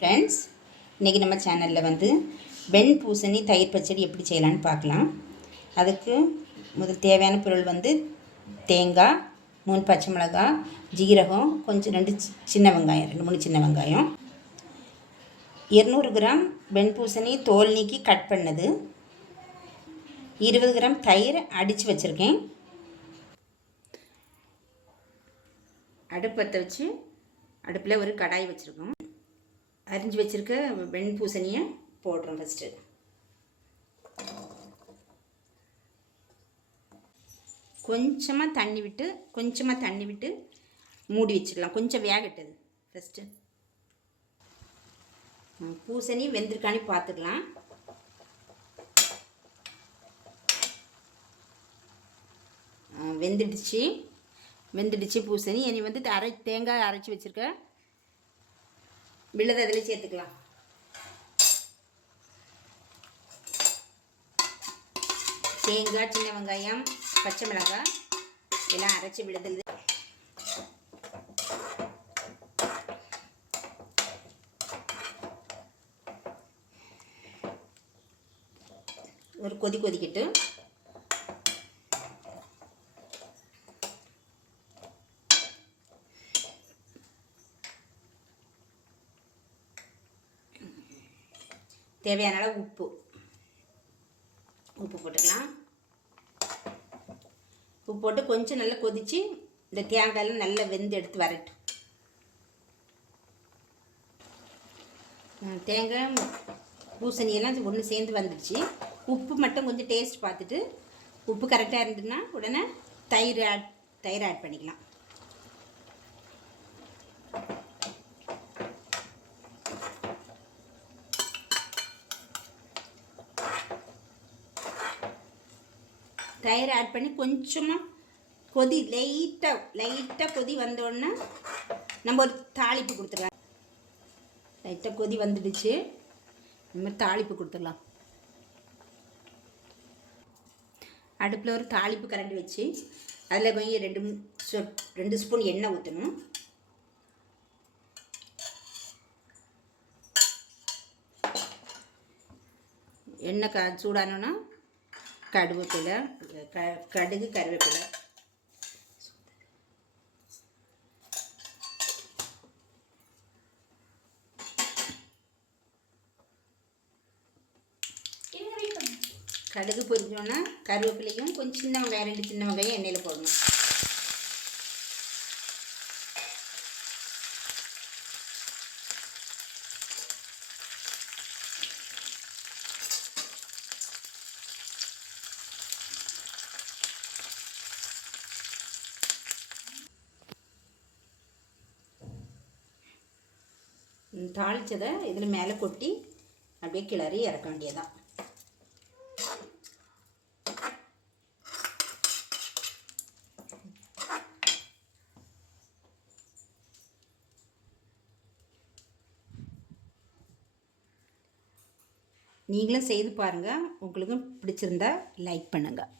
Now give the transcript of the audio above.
Friends இன்றைக்கி நம்ம சேனலில் வந்து வெண் பூசணி தயிர் பச்சடி எப்படி செய்யலான்னு பார்க்கலாம். அதுக்கு முதல் தேவையான பொருள் வந்து தேங்காய் மூணு பச்சை மிளகாய் ஜீரகம் கொஞ்சம் ரெண்டு சி- சின்ன வெங்காயம் ரெண்டு மூணு சின்ன வெங்காயம். இருநூறு கிராம் வெண் பூசணி தோல் நீக்கி கட் பண்ணது. இருபது கிராம் தயிர் அடித்து வச்சுருக்கேன். அடுப்பத்தை வச்சு அடுப்பில் ஒரு கடாய் வச்சுருக்கோம். அரிஞ்சு வச்சுருக்க வெண் பூசணியை போடுறோம் ஃபஸ்ட்டு கொஞ்சமாக தண்ணி விட்டு கொஞ்சமாக தண்ணி விட்டு மூடி வச்சிடலாம். கொஞ்சம் வேகட்டது ஃபஸ்ட்டு பூசணி வெந்திருக்கானு பார்த்துக்கலாம். வெந்துடுச்சு. வெந்துடுச்சு பூசணி. இனி வந்து அரை தேங்காய் அரைச்சி வச்சுருக்கேன். விழுதை அதில் சேர்த்துக்கலாம். தேங்காய் சின்ன வெங்காயம் பச்சை மிளகாய் எல்லாம் அரைச்சி விழுதல் ஒரு கொதி கொதிக்கிட்டு தேவையான அளவு உப்பு. உப்பு போட்டுக்கலாம். உப்பு போட்டு கொஞ்சம் நல்லா கொதித்து இந்த தேங்காயெல்லாம் நல்லா வெந்து எடுத்து வரட்டும். தேங்காய் பூசணியெல்லாம் ஒன்று சேர்ந்து வந்துடுச்சு. உப்பு மட்டும் கொஞ்சம் டேஸ்ட் பார்த்துட்டு உப்பு கரெக்டாக இருந்ததுன்னா உடனே தயிர் ஆட் தயிர் ஆட் பண்ணிக்கலாம். தயிர் ஆட் பண்ணி கொஞ்சமாக கொதி லைட்டாக லைட்டாக கொதி வந்தோடனே நம்ம ஒரு தாளிப்பு கொடுத்துடலாம். லைட்டாக கொதி வந்துடுச்சு. நம்ம தாளிப்பு கொடுத்துடலாம். அடுப்பில் ஒரு தாளிப்பு கரண்டி வச்சு அதில் கொஞ்சம் ரெண்டு சொ- ரெண்டு ஸ்பூன் எண்ணெய் ஊற்றணும் எண்ணெய் க சூடானோன்னா கடுவேப்பிலை க கடுகு கருவேப்பிலை. கடுகு பொரிஞ்சோன்னா கருவேப்பிலையும் கொஞ்சம் சின்ன வெங்காயம் ரெண்டு சின்ன வெங்காயம் எண்ணெயில் போடணும். தாளித்ததை இதில் மேலே கொட்டி அப்படியே கிளறி இறக்க வேண்டியதான் நீங்களும் செய்து பாருங்கள் உங்களுக்கும் பிடிச்சிருந்தா லைக் பண்ணுங்கள்